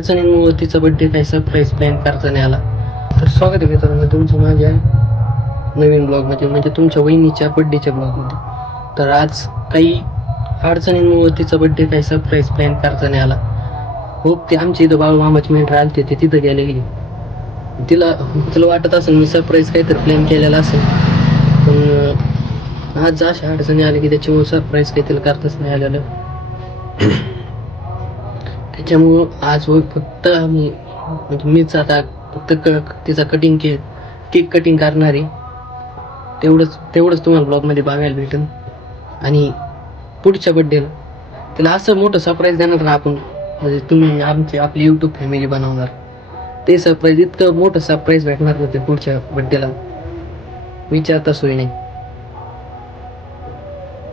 अडचणींमुळे तिचा बड्डे काही सरप्राईज प्लॅन करता नाही आला. तर स्वागत आहे मित्रांनो तुमचं माझ्या नवीन ब्लॉगमध्ये, म्हणजे तुमच्या वहिनीच्या बड्डेच्या ब्लॉगमध्ये. तर आज काही अडचणींमुळे तिचा बड्डे काही सरप्राईज प्लॅन करता नाही आला. खूप ते आमच्या इथं बाळू मामाची मेंढर आलते, ते तिथं गेले. तिला वाटत असेल मी सरप्राईज काहीतरी प्लॅन केलेला असेल, पण आज अशा अडचणी आल्या की त्याच्यामुळे सरप्राईज काही तिला करताच नाही आलेलं. त्याच्यामुळं आज फक्त आम्ही म्हणजे मीच आता फक्त तिचा केक कटिंग करणार आहे. तेवढंच तुम्हाला ब्लॉगमध्ये बघायला भेटेल. आणि पुढच्या बड्डेला तिला असं मोठं सरप्राईज देणार ना आपण, म्हणजे तुम्ही आपली यूट्यूब फॅमिली बनवणार. ते सरप्राईज इतकं मोठं सरप्राईज भेटणार ना ते पुढच्या बड्डेला, विचारता सोय नाही.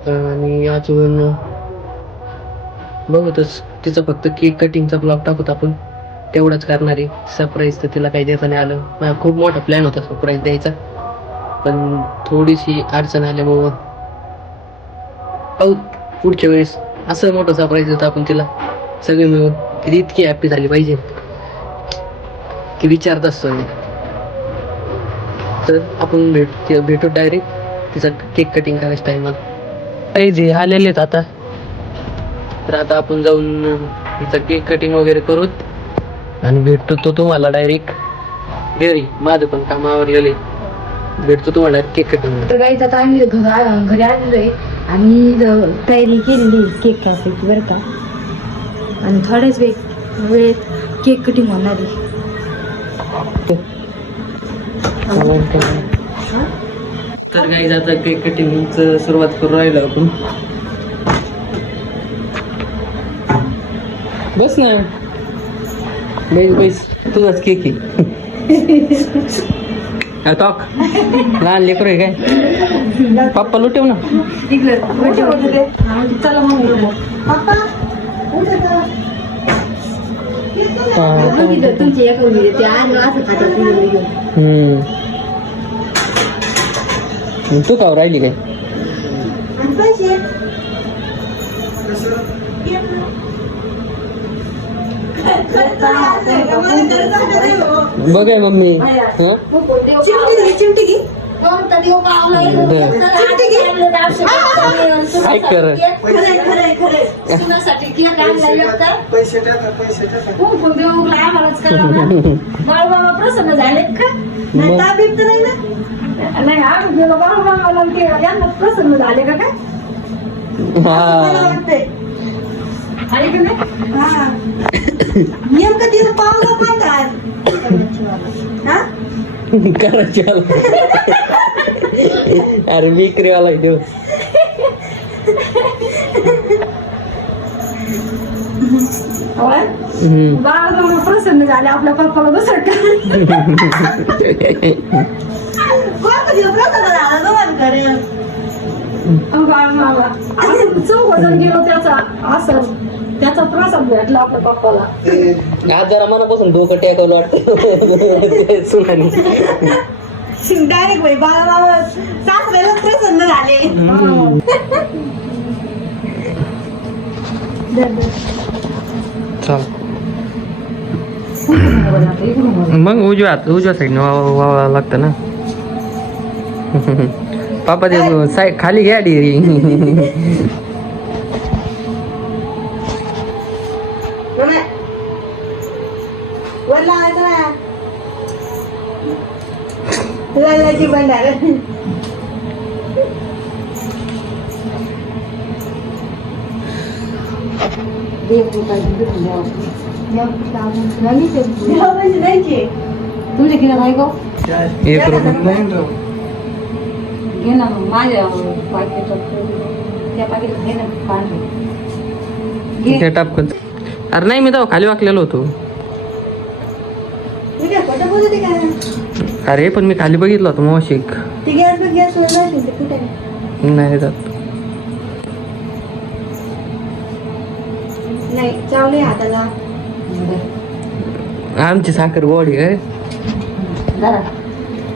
आणि अजून बघतच तिचं फक्त केक कटिंगचा ब्लॉग टाकूत आपण, तेवढंच करणार आहे. सरप्राईज तर तिला काही देता नाही आलं. माझा खूप मोठा प्लॅन होता सरप्राईज द्यायचा, पण थोडीशी अडचण आल्यामुळं पुढच्या वेळेस असं मोठं सरप्राईज देतो आपण तिला सगळे मिळून, की इतकी हॅप्पी झाली पाहिजे की विचारत असतो. तर आपण भेटू डायरेक्ट तिचा केक कटिंग करायच्या टायमाला. जे आलेले आहेत आता, तर आता आपण जाऊन तिचा केक कटिंग वगैरे करूत आणि भेटतो तो तुम्हाला डायरेक्ट घरी. माझं पण कामावर गेले, भेटतो तुम्हाला केक कटिंग. तर गाईच आता आम्ही घरी आलेलो आहे. आम्ही तयारी केलेली केक कापायची बरं का, आणि थोड्याच वेळेत केक कटिंग होणार आहे. तर गाईज आता केक कटिंगचं सुरुवात करू राहिलो आपण. बस ना, बैस तुझाच केक आहे. टॉक लहान लेकरू आहे काय, पप्पा लुटेव ना. चला मग तुमची एक तू का राहिली काय? बघाय मम्मी काय कर प्रसन्न झाले का नाही? यांना प्रसन्न झाले का काय? नेमकं तिथं पावलं पण करायची अरे विक्री आला देव. बाळा प्रसन्न झाले आपल्या पप्पाला दुसरं चौघजण गेलो त्याचा असं त्याचा प्रसाद भेटला आपल्या पप्पाला. आज जरा मनापासून डोकं टेकवलं वाटतं सुनानी. डायरेक्ट भाई बाळा सासऱ्याला प्रसन्न झाले. मग उजव्या साईडने वावा लागतं ना. पापा ते खाली घ्या डेरी. तुमच्या किती आहे गो? 1 रुपये घे ना माझ्या पाकिटात, त्या पाकिटात घे ना पाणी ते टापकन. अरे नाही, मी तेव्हा खाली वाकलेलो होतो. अरे पण मी खाली बघितलं होतं मावशिक. नाही जात नाही चावले हाताला. आमची साखर गोडी काय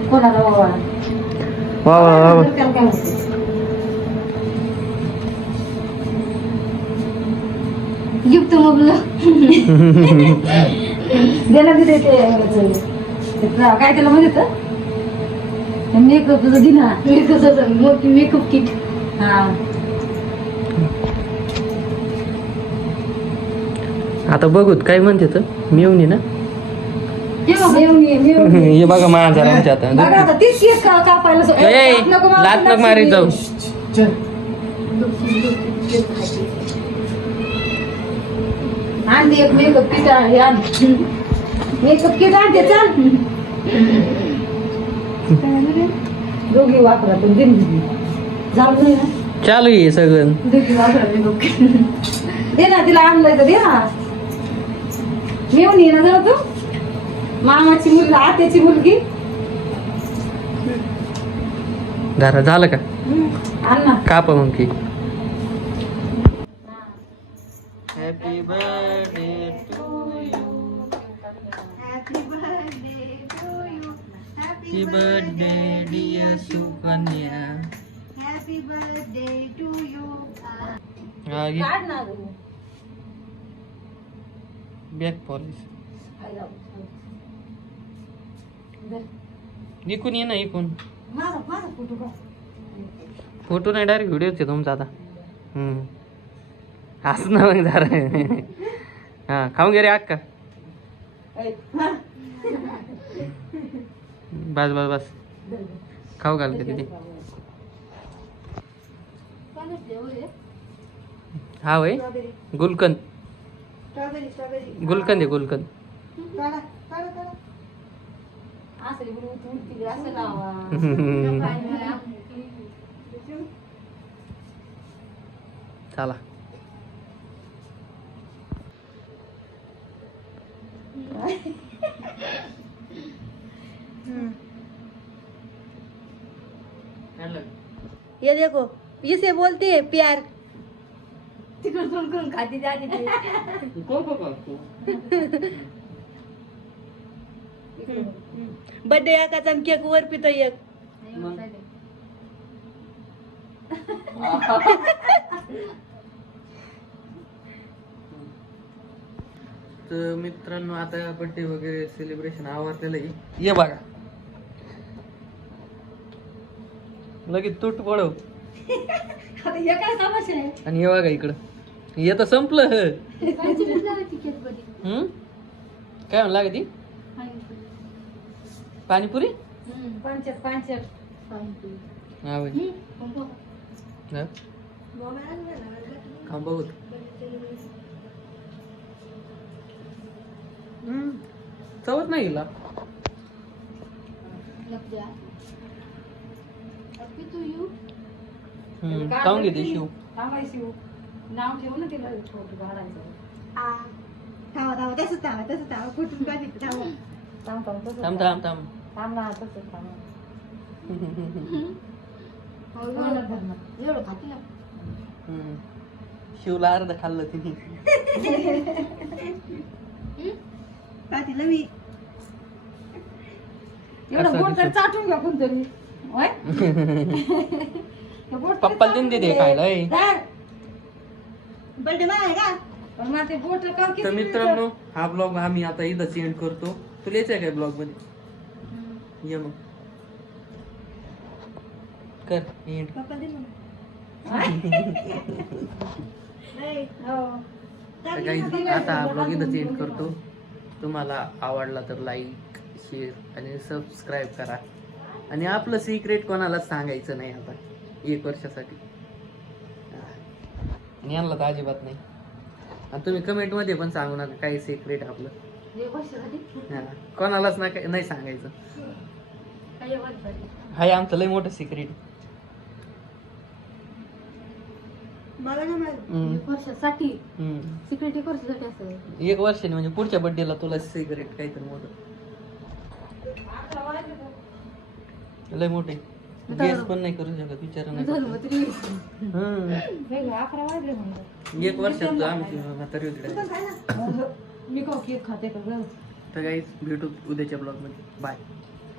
कोणाला वा वा वा. गिफ्ट मोबलं द्यायला बी देते काय त्याला म्हणत मेकअपचं दिना मेकअप किट हा आता बघूत काय म्हणते तर मेवणी ना हे हे बघा माझा आमच्या आता तीच केक कापायला ए, लात नको मारीत जाऊ आणते एक मेकअप किट मेकअप किट आणते चल दोघी वापरा पण दिन जाऊ दे ना चालू आहे सगळं दोघी वापरा मेकअप किट दे ना तिला आणलंय तर दे ना मेवणी ना जरा तू मामाची मुलगी आत्याची मुलगी जरा झालं का आण ना कापा मग की happy birthday to you happy birthday dear Sukanya happy birthday to you हा घे काढ ना बॅक पॉलिश इकून ये ना इकून माझा फोटो का फोटो नाही डायरेक्ट व्हिडिओच आहे तुमचा आता असं ना मग जरा हा खाऊन घे रे अक्का बस बस बस खाऊ घाल का तिथे हा वय गुलकंद गुलकंद आहे गुलकंद चला ये देखो इसे बोलते हैं प्यार तिकडून खाती जाते बर्थडे एकाचा केक वर पितो एक तर मित्रांनो आता बर्थडे वगैरे सेलिब्रेशन आवडलेलं आहे ये बघा लगेच तुट पडव आणि हे बघा इकडं हे तर संपलं काय म्हणला ती पाणीपुरी हा बाई खाऊ बघू चवत नाही गेला खाऊन घेते शिव नाव ठेवू ना तिला फोटो काढायचं थांबा तसंच थांबा कुठून काढायचं थांब थांब थांब थांब ना तसंच थांबा एवढं खाती शिवला अर्ध खाल्लं तिने तिला मी एवढं बोट तर चाटून घ्या कोणतरी पप्पाला देऊन दे खायला बर्थडे आहे का पण मला ते बोट तर मित्रांनो हा ब्लॉग आम्ही आता इथं एंड करतो तुला यायचं काय ब्लॉग मध्ये ये मग कर एंड पप्पा दे आता हा ब्लॉग इथं एंड करतो तुम्हाला आवडला तर लाईक शेअर आणि सबस्क्राईब करा आणि आपलं सिक्रेट कोणालाच सांगायचं नाही आता 1 वर्षासाठी आणि यांना तर अजिबात नाही आणि तुम्ही कमेंट मध्ये पण सांगू नका काही सिक्रेट आपलं कोणालाच नाही सांगायचं हाय आमचं लय मोठं सिक्रेट वर्षासाठी सिक्रेट 1 वर्षासाठी असं 1 वर्षाने म्हणजे पुढच्या बर्थडेला तुला सिक्रेट काहीतरी मोठं लय मोठे गेस पण नाही करू शकत विचार नाही 1 वर्षात आमची म्हातारी होती मी केक खाते का तर काही भेटू उद्याच्या ब्लॉग मध्ये बाय